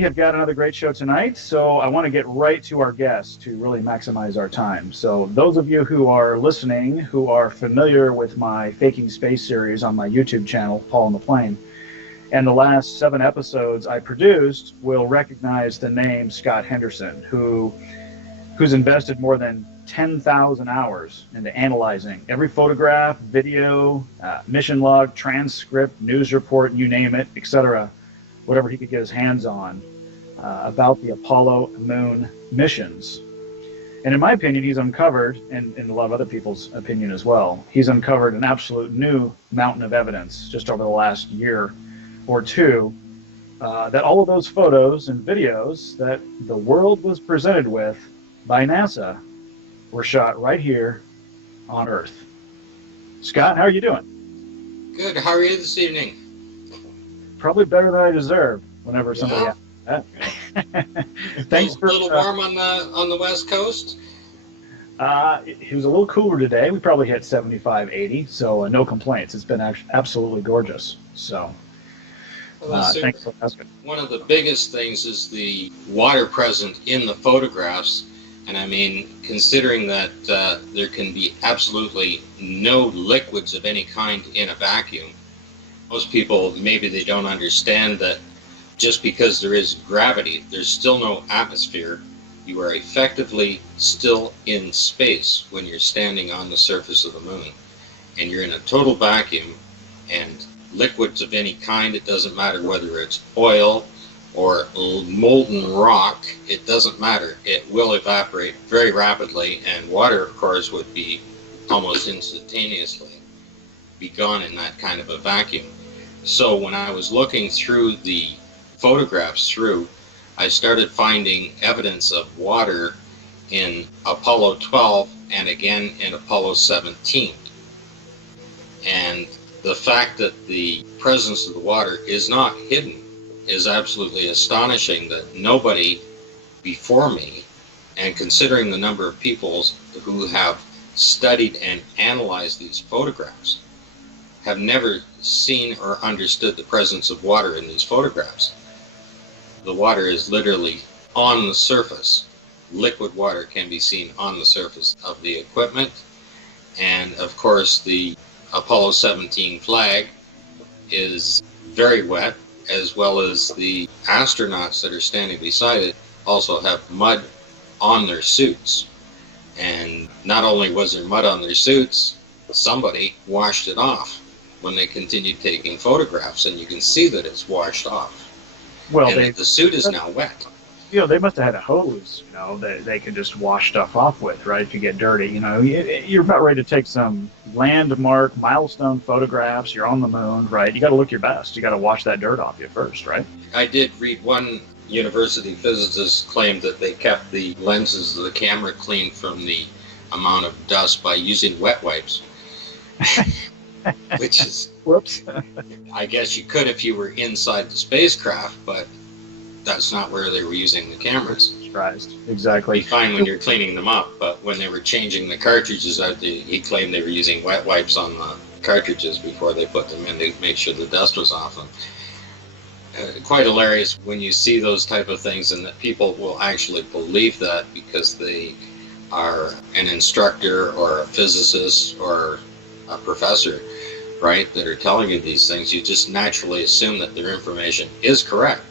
we have got another great show tonight, so I want to get right to our guests to really maximize our time. So those of you who are listening, who are familiar with my Faking Space series on my YouTube channel, Paul and the Plane, and the last 7 episodes I produced will recognize the name Scott Henderson, who's invested more than 10,000 hours into analyzing every photograph, video, mission log, transcript, news report, you name it, etc., whatever he could get his hands on about the Apollo moon missions. And in my opinion, he's uncovered, and in a lot of other people's opinion as well, he's uncovered an absolute new mountain of evidence just over the last year or two that all of those photos and videos that the world was presented with by NASA were shot right here on Earth. Scott, how are you doing? Good. How are you this evening? Probably better than I deserve whenever somebody asks that. Thanks for a little warm on the West Coast. It was a little cooler today. We probably hit 75, 80, so no complaints. It's been absolutely gorgeous. So thanks for asking. One of the biggest things is the water present in the photographs. And I mean, considering that there can be absolutely no liquids of any kind in a vacuum, most people, maybe they don't understand that just because there is gravity, there's still no atmosphere. You are effectively still in space when you're standing on the surface of the moon. And you're in a total vacuum, and liquids of any kind, it doesn't matter whether it's oil or molten rock, it doesn't matter. It will evaporate very rapidly, and water, of course, would be almost instantaneously be gone in that kind of a vacuum. So when I was looking through the photographs I started finding evidence of water in Apollo 12 and again in Apollo 17. And the fact that the presence of the water is not hidden is absolutely astonishing, that nobody before me, and considering the number of people who have studied and analyzed these photographs, have never seen or understood the presence of water in these photographs. The water is literally on the surface. Liquid water can be seen on the surface of the equipment. And of course, the Apollo 17 flag is very wet, as well as the astronauts that are standing beside it also have mud on their suits. And not only was there mud on their suits, somebody washed it off when they continued taking photographs, and you can see that it's washed off. Well, and the suit is now wet. They must have had a hose, that they could just wash stuff off with, right? If you get dirty, you're about ready to take some landmark, milestone photographs. You're on the moon, right? You got to look your best. You got to wash that dirt off you first, right? I did read one university physicist claimed that they kept the lenses of the camera clean from the amount of dust by using wet wipes. Which is, whoops. I guess you could if you were inside the spacecraft, but that's not where they were using the cameras. Surprised. Exactly. It'd be fine when you're cleaning them up, but when they were changing the cartridges out, he claimed they were using wet wipes on the cartridges before they put them in to make sure the dust was off them. Quite hilarious when you see those type of things, and that people will actually believe that because they are an instructor or a physicist or a professor, right, that are telling you these things. You just naturally assume that their information is correct.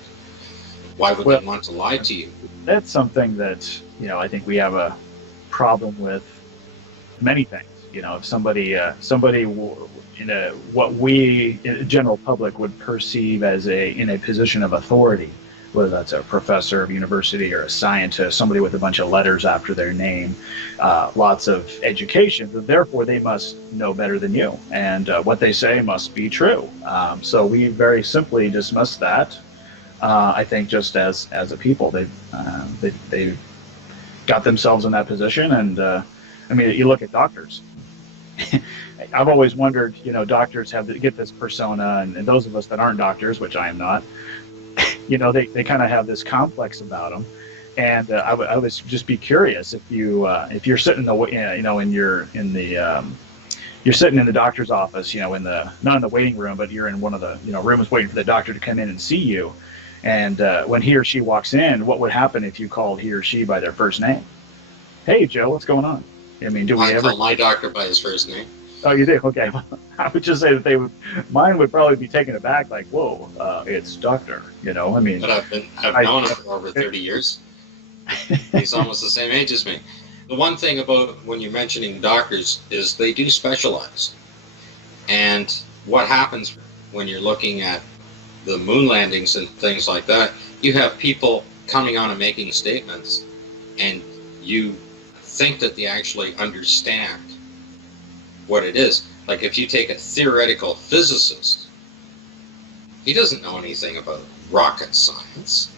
Why would they want to lie to you? That's something that, I think we have a problem with many things. If somebody what we in the general public would perceive as in a position of authority, whether that's a professor of university or a scientist, somebody with a bunch of letters after their name, lots of education, therefore they must know better than you, and what they say must be true. So we very simply dismiss that. I think just as a people, they've got themselves in that position, and you look at doctors. I've always wondered, doctors get this persona, and those of us that aren't doctors, which I am not, they kind of have this complex about them. And I would just be curious if you're sitting you're sitting in the doctor's office, not in the waiting room, but you're in one of the rooms waiting for the doctor to come in and see you. And when he or she walks in, what would happen if you called he or she by their first name? Hey, Joe, what's going on? I mean, do we I ever? call my doctor by his first name. Oh, you do? Okay. I would just say that they would. Mine would probably be taken aback, like, "Whoa, it's Doctor." You know, I mean, But I've known him for over 30 years. He's almost the same age as me. The one thing about when you're mentioning doctors is they do specialize. And what happens when you're looking at the moon landings and things like that, you have people coming on and making statements, and you think that they actually understand what it is. Like if you take a theoretical physicist, he doesn't know anything about rocket science.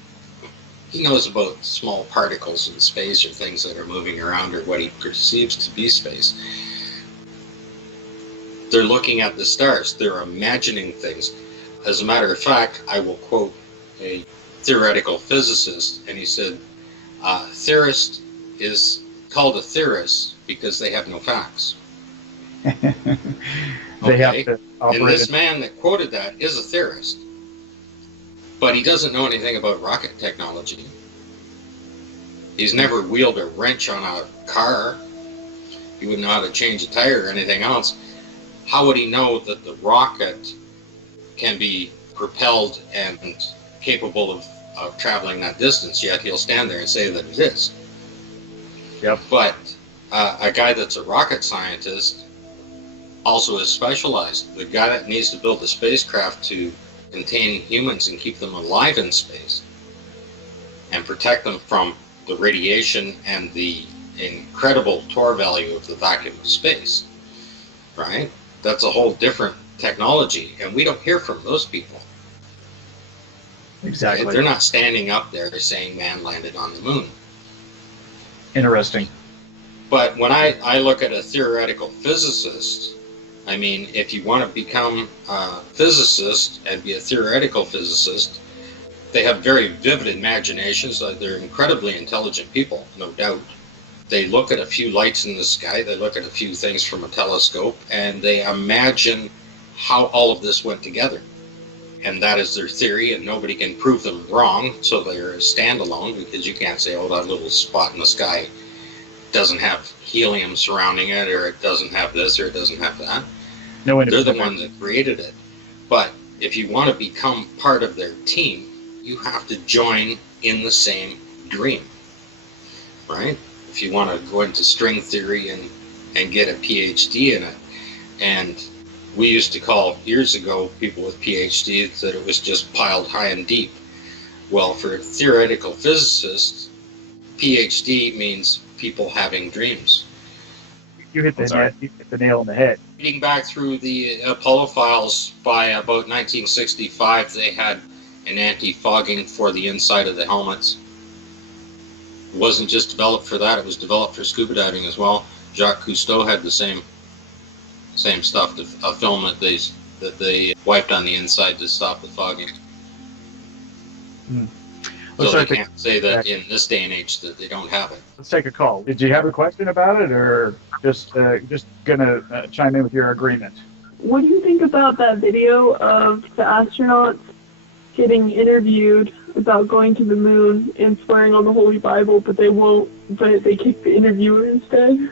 He knows about small particles in space or things that are moving around or what he perceives to be space. They're looking at the stars. They're imagining things. As a matter of fact, I will quote a theoretical physicist, and he said, theorist is called a theorist because they have no facts. They have to operate. And this man that quoted that is a theorist, but he doesn't know anything about rocket technology. He's never wheeled a wrench on a car. He wouldn't know how to change a tire or anything else. How would he know that the rocket can be propelled and capable of traveling that distance, yet he'll stand there and say that it is? Yep. But a guy that's a rocket scientist also is specialized. The guy that needs to build a spacecraft to contain humans and keep them alive in space and protect them from the radiation and the incredible Torr value of the vacuum of space, right? That's a whole different technology, and we don't hear from those people. Exactly. Right? They're not standing up there saying man landed on the moon. Interesting. But when I look at a theoretical physicist, I mean, if you want to become a physicist and be a theoretical physicist, they have very vivid imaginations. They're incredibly intelligent people, no doubt. They look at a few lights in the sky, they look at a few things from a telescope, and they imagine how all of this went together. And that is their theory, and nobody can prove them wrong, so they're standalone, because you can't say, oh, that little spot in the sky doesn't have helium surrounding it, or it doesn't have this, or it doesn't have that. No, they're the ones that created it. But if you want to become part of their team, you have to join in the same dream, right? If you want to go into string theory and get a PhD in it. And we used to call, years ago, people with PhDs that it was just piled high and deep. Well, for theoretical physicists, PhD means people having dreams. You hit the nail on the head. Reading back through the Apollo files, by about 1965, they had an anti-fogging for the inside of the helmets. It wasn't just developed for that, it was developed for scuba diving as well. Jacques Cousteau had the same stuff, a film that they wiped on the inside to stop the fogging. So they can't say that in this day and age that they don't have it. Let's take a call. Did you have a question about it, or just gonna chime in with your agreement? What do you think about that video of the astronauts getting interviewed about going to the moon and swearing on the Holy Bible, but they kick the interviewer instead?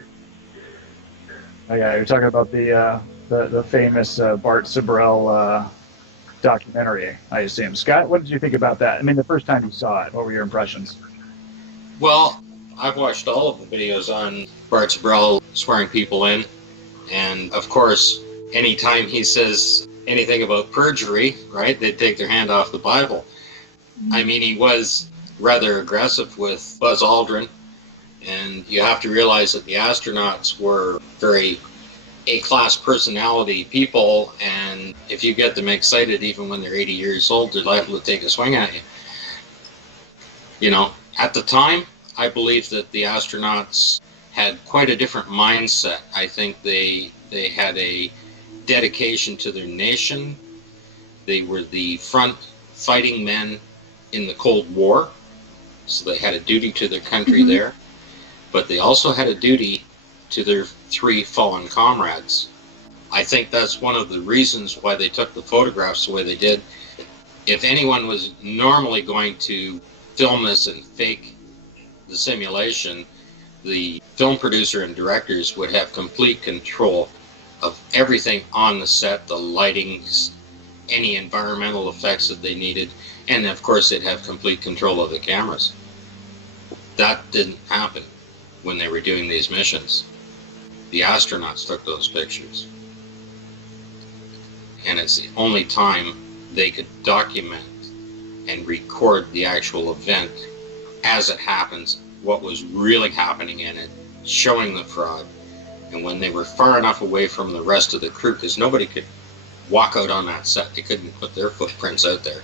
Oh, yeah, you're talking about the famous Bart Sibrel documentary, I assume. Scott, what did you think about that? I mean, the first time you saw it, what were your impressions? Well, I've watched all of the videos on Bart Sibrel swearing people in, and of course, anytime he says anything about perjury, right, they'd take their hand off the Bible. I mean, he was rather aggressive with Buzz Aldrin, and you have to realize that the astronauts were very A-class personality people, and if you get them excited even when they're 80 years old, they're liable to take a swing at you. You know, at the time, I believe that the astronauts had quite a different mindset. I think they had a dedication to their nation. They were the front fighting men in the Cold War, so they had a duty to their country there, but they also had a duty to their 3 fallen comrades. I think that's one of the reasons why they took the photographs the way they did. If anyone was normally going to film this and fake the simulation, the film producer and directors would have complete control of everything on the set, the lighting, any environmental effects that they needed, and of course they'd have complete control of the cameras. That didn't happen when they were doing these missions. The astronauts took those pictures. And it's the only time they could document and record the actual event as it happens, what was really happening in it, showing the fraud. And when they were far enough away from the rest of the crew, because nobody could walk out on that set, they couldn't put their footprints out there.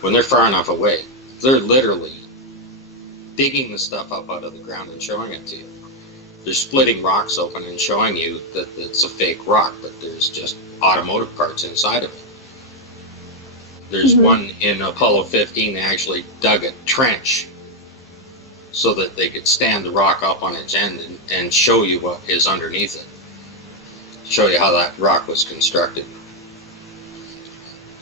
When they're far enough away, they're literally digging the stuff up out of the ground and showing it to you. They're splitting rocks open and showing you that it's a fake rock, but there's just automotive parts inside of it. There's one in Apollo 15, they actually dug a trench so that they could stand the rock up on its end and show you what is underneath it. Show you how that rock was constructed.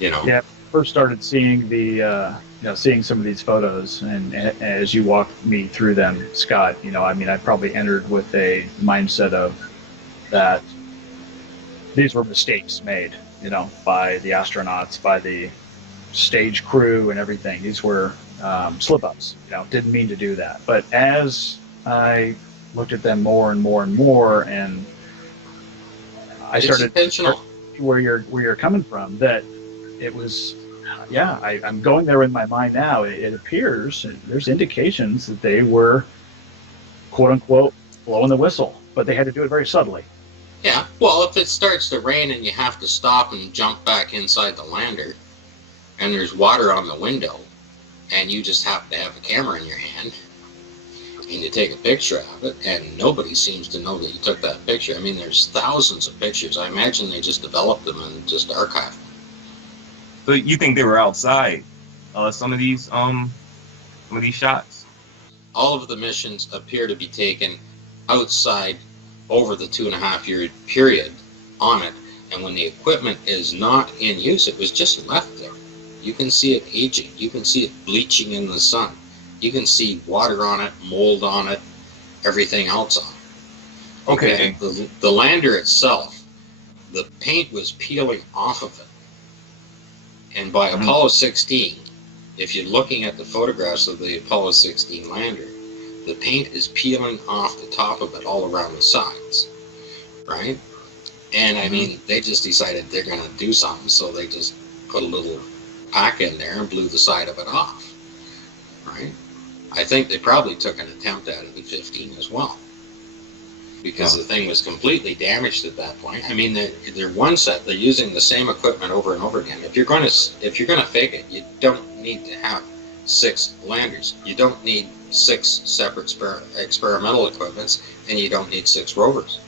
You know. Yeah, first started seeing the seeing some of these photos, and as you walked me through them, Scott, I probably entered with a mindset of that these were mistakes made, by the astronauts, by the stage crew and everything. These were slip-ups, didn't mean to do that. But as I looked at them more and more and more, and I started where you're coming from, that it was, I'm going there in my mind now. It appears, there's indications that they were, quote unquote, blowing the whistle, but they had to do it very subtly. Yeah, well, if it starts to rain and you have to stop and jump back inside the lander, and there's water on the window, and you just happen to have a camera in your hand, and you take a picture of it, and nobody seems to know that you took that picture. I mean, there's thousands of pictures. I imagine they just developed them and just archived them. So you think they were outside? Some of these shots? All of the missions appear to be taken outside over the 2.5-year period on it. And when the equipment is not in use, it was just left there. You can see it aging. You can see it bleaching in the sun. You can see water on it, mold on it, everything else on it. Okay. The lander itself, the paint was peeling off of it. And by Apollo 16, if you're looking at the photographs of the Apollo 16 lander, the paint is peeling off the top of it all around the sides, right? And I mean, they just decided they're going to do something, so they just put a little pack in there and blew the side of it off, right? I think they probably took an attempt at it in 15 as well, because the thing was completely damaged at that point. I mean, they're one set. They're using the same equipment over and over again. If you're going to fake it, you don't need to have 6 landers. You don't need 6 separate experimental equipments, and you don't need 6 rovers,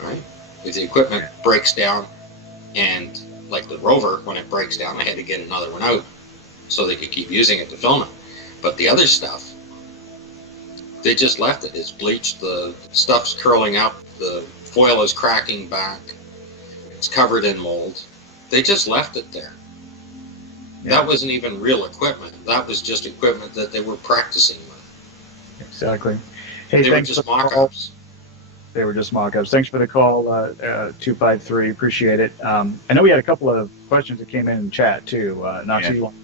right? If the equipment breaks down, and like the rover, when it breaks down, they had to get another one out so they could keep using it to film it. But the other stuff, they just left it. It's bleached, the stuff's curling up, the foil is cracking back, it's covered in mold. They just left it there. Yeah. That wasn't even real equipment. That was just equipment that they were practicing with. Exactly. Hey, they were just mock-ups. They were just mock-ups. Thanks for the call, 253. Appreciate it. I know we had a couple of questions that came in chat too. Not too long.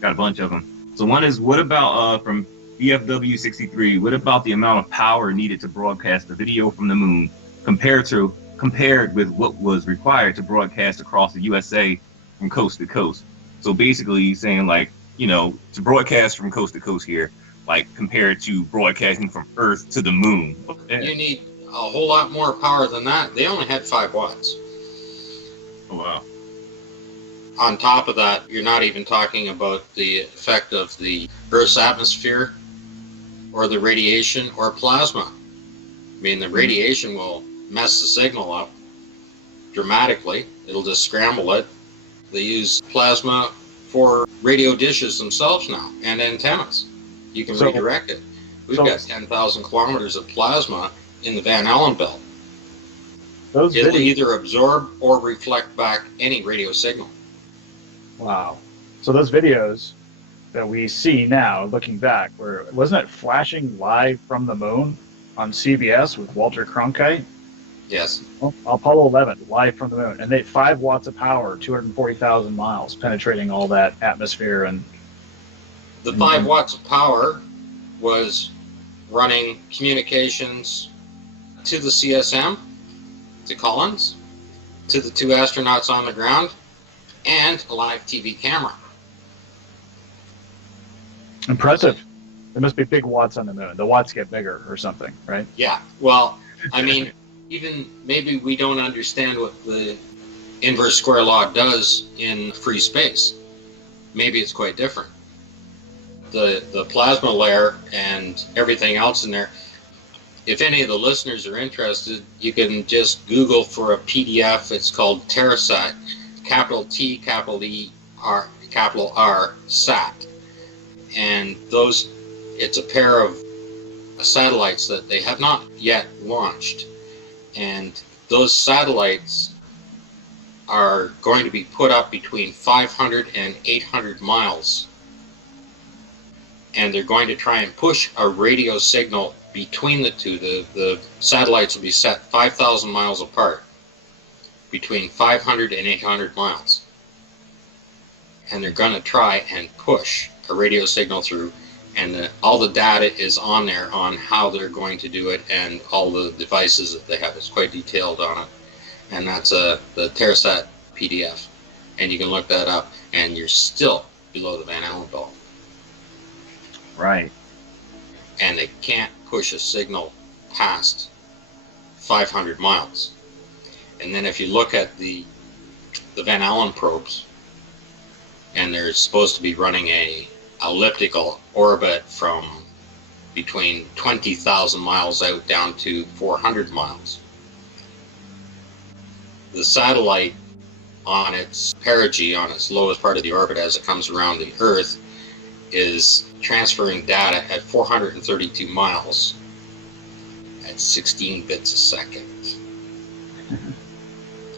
Got a bunch of them. So one is, what about from BFW 63? What about the amount of power needed to broadcast the video from the moon compared with what was required to broadcast across the USA from coast to coast? So basically saying, like, to broadcast from coast to coast here, like compared to broadcasting from Earth to the moon. You need a whole lot more power than that. They only had 5 watts. Oh, wow. On top of that, you're not even talking about the effect of the Earth's atmosphere or the radiation or plasma. I mean, the radiation will mess the signal up dramatically. It'll just scramble it. They use plasma for radio dishes themselves now and antennas. You can redirect it. We've got 10,000 kilometers of plasma in the Van Allen belt. It'll either absorb or reflect back any radio signal. Wow. So those videos that we see now, looking back, where wasn't it flashing live from the moon on CBS with Walter Cronkite? Yes. Apollo 11, live from the moon, and they 5 watts of power, 240,000 miles, penetrating all that atmosphere and. The 5 watts of power was running communications to the CSM, to Collins, to the 2 astronauts on the ground, and a live TV camera. Impressive. There must be big watts on the moon. The watts get bigger or something, right? Yeah, well, I mean, even maybe we don't understand what the inverse square law does in free space. Maybe it's quite different. The plasma layer and everything else in there, if any of the listeners are interested, you can just Google for a PDF. It's called Terasat, capital T, capital E, R, capital R, SAT. And those, it's a pair of satellites that they have not yet launched. And those satellites are going to be put up between 500 and 800 miles. And they're going to try and push a radio signal between the two. The satellites will be set 5,000 miles apart, between 500 and 800 miles. And they're going to try and push a radio signal through, and all the data is on there on how they're going to do it and all the devices that they have. It's quite detailed on it. And that's the Terasat PDF. And you can look that up, and you're still below the Van Allen belt. Right. And they can't push a signal past 500 miles. And then if you look at the Van Allen probes, and they're supposed to be running a elliptical orbit from between 20,000 miles out down to 400 miles. The satellite on its perigee, on its lowest part of the orbit as it comes around the Earth, is transferring data at 432 miles at 16 bits a second.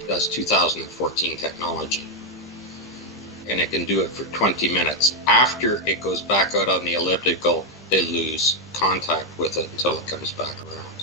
That's 2014 technology. And it can do it for 20 minutes. After it goes back out on the elliptical, they lose contact with it until it comes back around.